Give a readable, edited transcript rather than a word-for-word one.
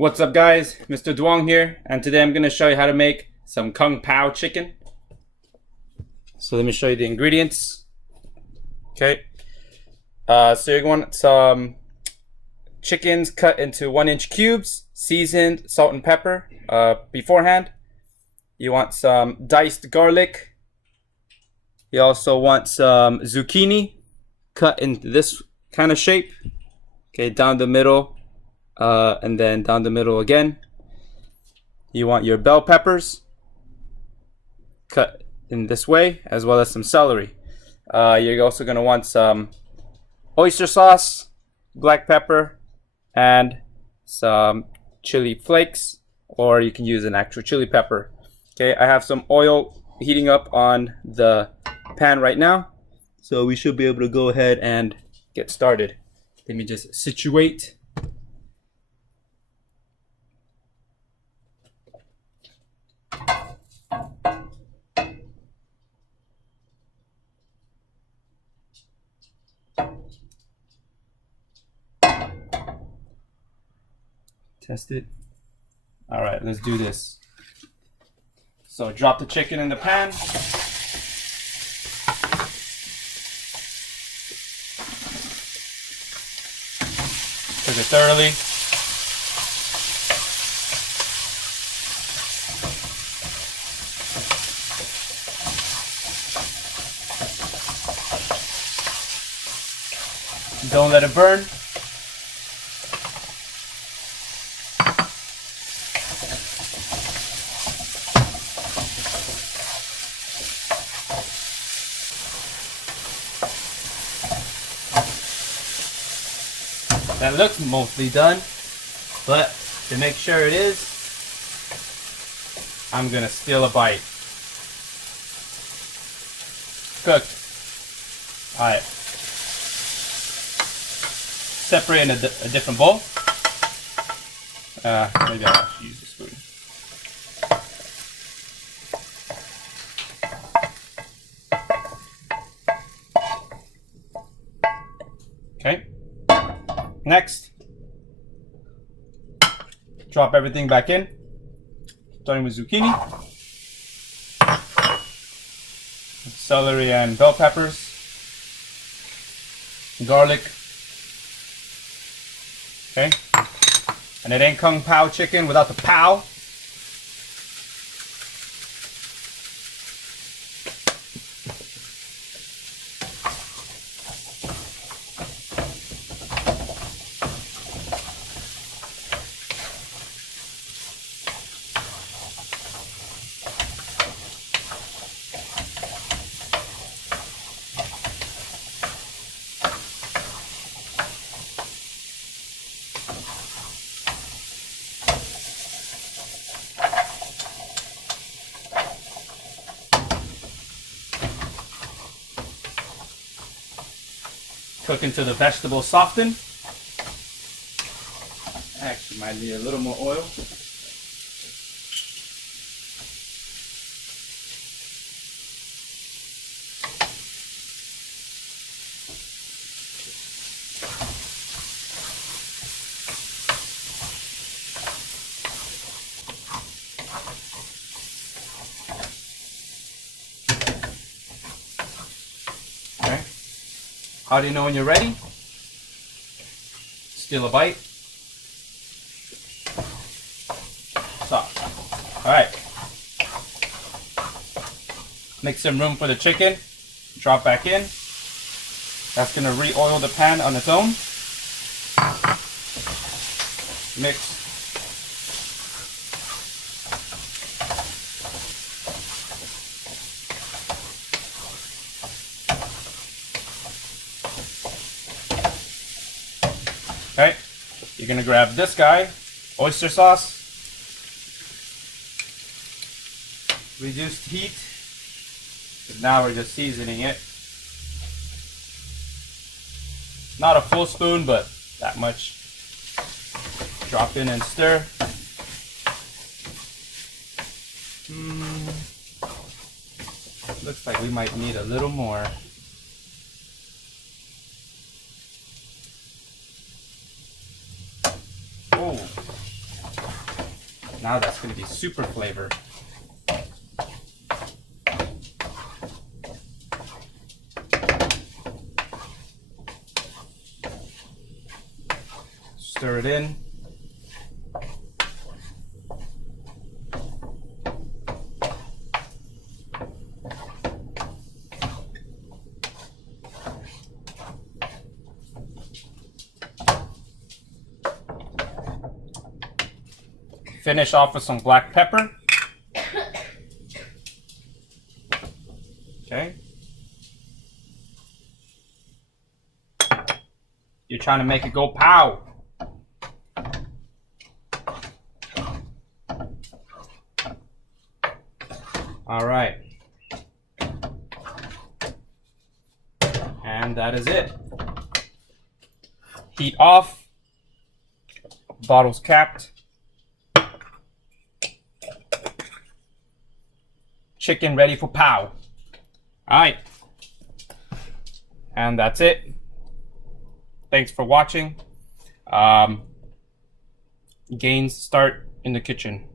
What's up guys, Mr. Duong here, and today I'm going to show you how to make some Kung Pao chicken. So let me show you the ingredients. Okay, so you're going to want some chickens cut into 1-inch cubes, seasoned salt and pepper beforehand. You want some diced garlic. You also want some zucchini cut in this kind of shape, okay, down the middle. And then down the middle again. You want your bell peppers cut in this way, as well as some celery. You're also going to want some oyster sauce, black pepper, and some chili flakes, or you can use an actual chili pepper. Okay, I have some oil heating up on the pan right now, so we should be able to go ahead and get started. Let me just situate. Test it. All right, let's do this. So drop the chicken in the pan. Cook it thoroughly. Don't let it burn. That looks mostly done, but to make sure it is, I'm gonna steal a bite. Cooked. Alright. Separate in a different bowl. Maybe I'll actually use the spoon. Okay. Next, drop everything back in, starting with zucchini, celery and bell peppers, garlic. Okay, and it ain't Kung Pao chicken without the pow. Cook until the vegetables soften. Actually, might need a little more oil. Okay. How do you know when you're ready? Steal a bite. Soft. Alright. Make some room for the chicken. Drop back in. That's going to re-oil the pan on its own. Mix. Okay, you're gonna grab this guy, oyster sauce, reduced heat, because now we're just seasoning it. Not a full spoon, but that much. Drop in and stir. Looks like we might need a little more. Oh, Now that's going to be super flavor. Stir it in. Finish off with some black pepper. Okay. You're trying to make it go pow. All right. And that is it. Heat off. Bottle's capped. Chicken ready for pow. All right. And that's it. Thanks for watching. Gains start in the kitchen.